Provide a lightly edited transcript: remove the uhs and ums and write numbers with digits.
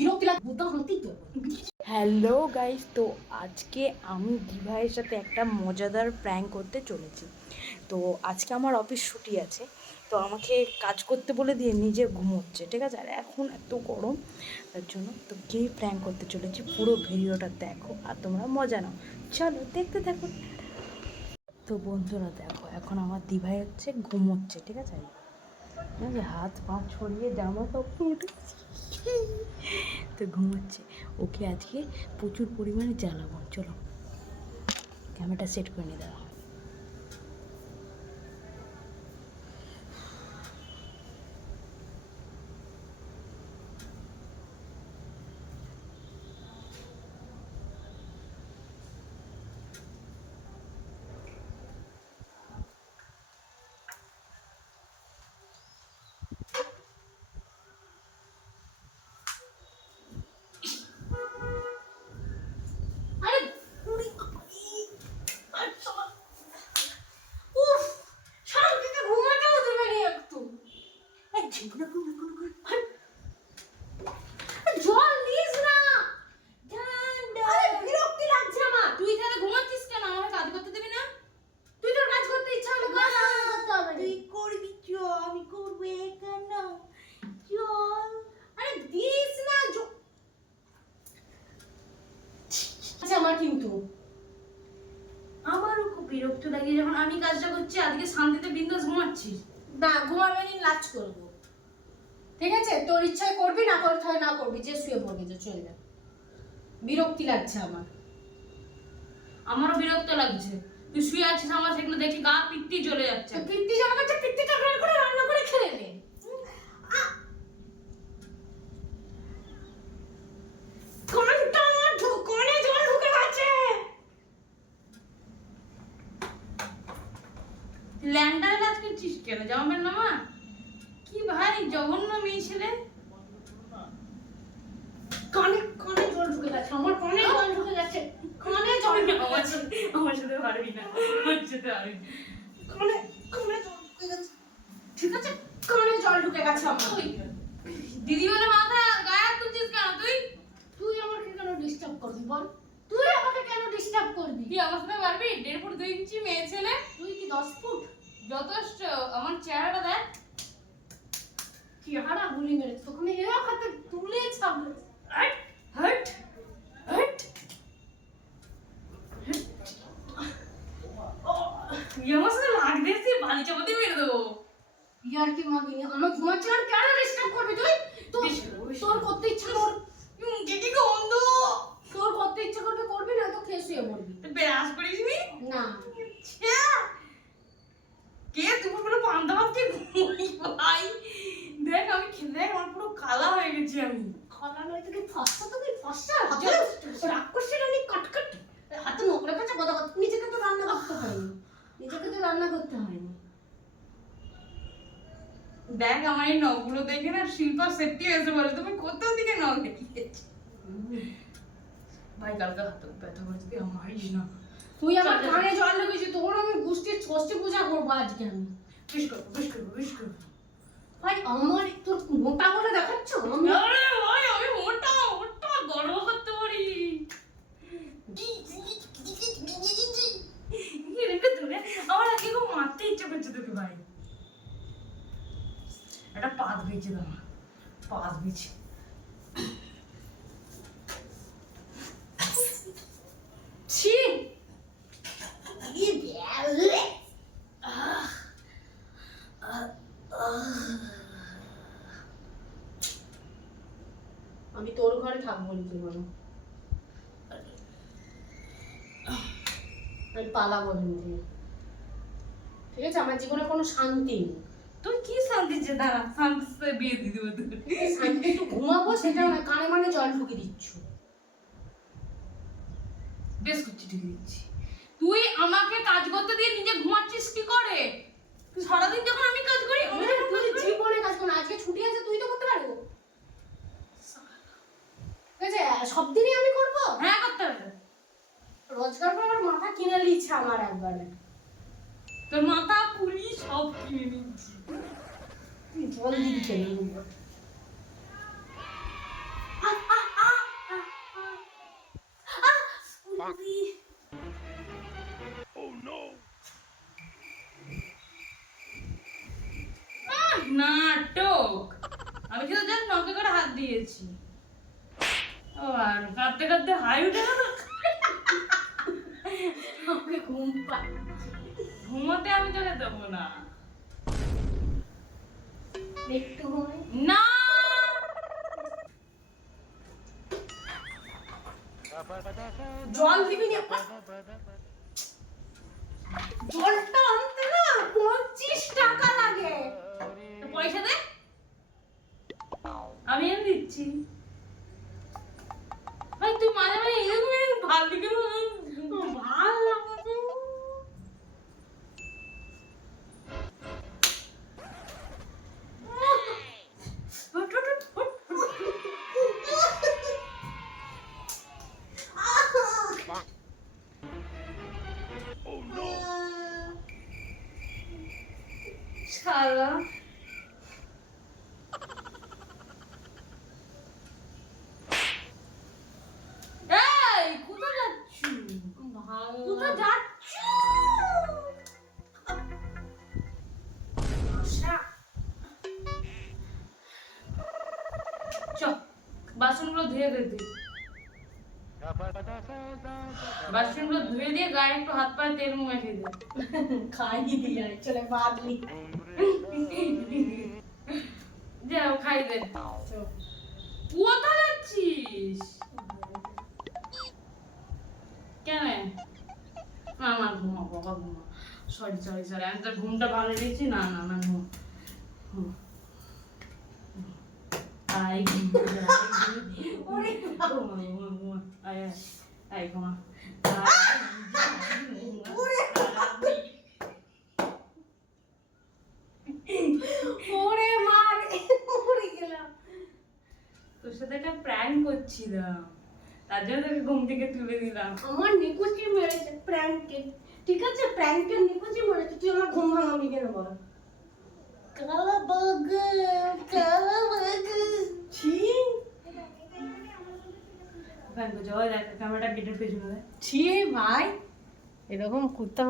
বিরক্তি লাগে বুদ্ধ হতেই তো। হ্যালো গাইস, তো আজকে আমি দিভাইয়ের সাথে একটা মজাদার প্র্যাঙ্ক করতে চলেছি। তো আজকে আমার অফিস ছুটি আছে, তো আমাকে কাজ করতে বলে দিয়ে নিজে ঘুমোচ্ছে, ঠিক আছে। আর এখন এত গরম, তার জন্য তো কে প্র্যাঙ্ক করতে চলেছি পুরো ভিডিওটা দেখো আর তোমরা মজা নাও। চলো দেখতে থাকো। তো বন্ধুরা দেখো, এখন আমার দিভাই হচ্ছে ঘুমোচ্ছে, ঠিক আছে। হাত পা ছড়িয়ে জামা কাপড় উঠে তো ঘুমোচ্ছে। ওকে আজকে প্রচুর পরিমাণে জ্বালাবো। চলো ক্যামেরাটা সেট করে নিয়ে দাও। জল নিস না। আরে বিরক্তি লাগছে আমার। তুই তাহলে ঘুমাচ্ছিস কেন? আমাকে কাজ করতে দিবি না? তুই তোর কাজ করতে ইচ্ছা হলো কাজ করতে হবে। তুই করবি চ, আমি করবো কেন? জল আরে দিস না। আচ্ছা আমার কিন্তু আমারও খুব বিরক্ত লাগে যখন আমি কাজটা করছি, আজকে শান্তিতে বিন্দাস ঘুমাচ্ছিস। না ঘুমাবে নি, লাচ করবো। ঠিক আছে, তোর ইচ্ছায় করবি, না করতে হয় না করবি, যে শুয়ে পড়বি, যে চলে যা। বিরক্তি লাগছে আমার। আমারও বিরক্ত লাগছে। তুই শুয়ে আছিস, আমার সেগুলো দেখে গা পিত্তি জ্বলে যাচ্ছে। তো পিত্তি জামা কাছে পিত্তি তরকারি করে রান্না করে খেয়ে নে। কোনটা ঢুকনে জল ঢুকে আছে। ল্যান্ডার কাজ করছিস কেন? জামাবেন না মা? কি ভারী জঘন্য মেয়ে ছেলে। কানে কানে জল ঢুকে গেছে, আমার কানে জল ঢুকে গেছে, কানে জল ঢুকে গেছে। আমার সাথে পারবি না, আমার সাথে পারবি না। কানে কানে জল ঢুকে গেছে। ঠিক আছে, কানে জল ঢুকে গেছে আমার। দিদি বলে মাথা গায়ে হাত তুলছিস কেন তুই? তুই আমাকে কেন ডিস্টার্ব করবি বল? তুই আমাকে কেন ডিস্টার্ব করবি? তুই আমার সাথে পারবি? 1.5 ফুট 2 ইঞ্চি মেয়ে ছেলে। তুই কি 10 ফুট? যথেষ্ট। আমার চেহারাটা দেখ। কি হারা গুলি মেরেছে তোকে, আমি এর হাতে তুলে ছাড়বো। Hot hot hot. তুই আমার সাথে লাগবে, তুই বালি চাপাতে মেরে দেবো। ইয়ার কি মাগিনি, আমার ঘুমাচ্ছি আর কেন ডিস্টার্ব করবি তুই? তোর করতে ইচ্ছা কর, কে কি গন্ধ। তোর করতে ইচ্ছা করবে করবি, না তো খেয়ে শুয়ে পড়বি। তুই ব্রাশ করিস নি? না কে তুমি পুরো পান্তা ভাত কে ঘুমাই ভাই। দেখ আমি খেলে দেখ আমার পুরো কালা হয়ে গেছি আমি। খালা নয় তো কি ফসা, তো কি ফসা হাতে রাক্ষসের অনেক কাটকাট হাতে নোকরা কাছে কথা কথা। নিজেকে তো রান্না করতে হয়নি, নিজেকে তো রান্না করতে হয়নি। দেখ আমার এই নখগুলো দেখে না শিল্পা সেটটি হয়েছে বলে তুমি কোথাও দিকে নখ দেখিয়েছি। ভাই কালকে হাতে ব্যথা করছে, তুই আমারিস না। তুই আমার কানে জল ঢুকেছি, তোর আমি গুষ্টির ষষ্ঠী পূজা করবো আজকে আমি। বিশ করবো বিশ করবো বিশ করবো। ভাই আমার তোর মোটা করে দেখাচ্ছ? আরে ভাই আমি মোটা মোটা গর্ব করতে পারি। আমার আজকে খুব মারতে ইচ্ছা করছে তোকে ভাই। একটা পাত বেঁচে দাও, পাত বেঁচে। ছি আমি তোর ঘরে থাকবো না জীবনে, আমি পালাবো না। ঠিক আছে, আমার জীবনে কোনো শান্তি নেই। তুই কি শান্তি চে? দাঁড়া, শান্তিতে বিয়ে দিয়ে দেবো তোকে। শান্তিতে একটু ঘুমাবো, সেটা না, কানে মানে জল ঢুকে দিচ্ছ। বেশ করছি, ঠিক দিচ্ছি। তুই আমাকে কাজ করতে দিয়ে নিজে ঘুমাচ্ছিস কি করে? তুই সারাদিন যখন আমি কাজ করি আমি যখন তুই কাজ করি। জীবনে কাজ করো না, আজকে ছুটি আছে, তুই তো করতে পারবো। ঠিক আছে, সব দিনই আমি করবো? হ্যাঁ করতে হবে। রোজগার করে আমার মাথা কিনে নিচ্ছে আমার একবারে। তোর মাথা পুলি সব কিনে নিচ্ছি। জল দিবি কেন? দিয়েছি। ও আর কাঁদতে কাঁদতে হাই উঠে গেল। আমাকে ঘুম পায়। ঘুমোতে আমি তোকে দেবো না। একটু ঘুমাই। না জল দিবি না? জলটা আনতে না 25 টাকা লাগে। তো পয়সা দে, আমি এনে দিচ্ছি। ভাই তুই মাঝে মাঝে এরকম ভাল দিকে ভাল লাগে তো। শালা এই কোথায় যাচ্ছু? কোথায় যাচ্ছু? চ বাসনগুলো ধুয়ে দে তুই। বাসনগুলো ধুয়ে দিয়ে গায়ে একটু হাত পায়ে তেল মেখে দে। খাইয়ে দিয়ে চলে বাদলি। যাও খাই দে। কোথায় যাচ্ছিস? কেন? না না ঘুমা বাবা ঘুমা। সরি সরি সরি, আমি তোর ঘুমটা ভালো দিয়েছি। না না না ঘুমা। আই ঘুমা, ওরে ঘুমা ঘুমা ঘুমা। আয় আয় আয় ঘুমা। ওরে মার, মরে গেলাম। তোর সাথে একটা প্র্যাঙ্ক করছিলাম, তার জন্য তোকে ঘুম থেকে তুলে দিলাম। আমার নিকুচি মেরেছে প্র্যাঙ্কে। ঠিক আছে, প্র্যাঙ্কে নিকুচি মেরেছে, তুই আমার ঘুম ভাঙাবি কেন বল? কালা বাগ, কালা বাগ। ছি প্র্যাঙ্ক করছে। ওই দেখ ক্যামেরাটা গেটের পেছনে দেখ। ছি ভাই, এরকম কুত্তা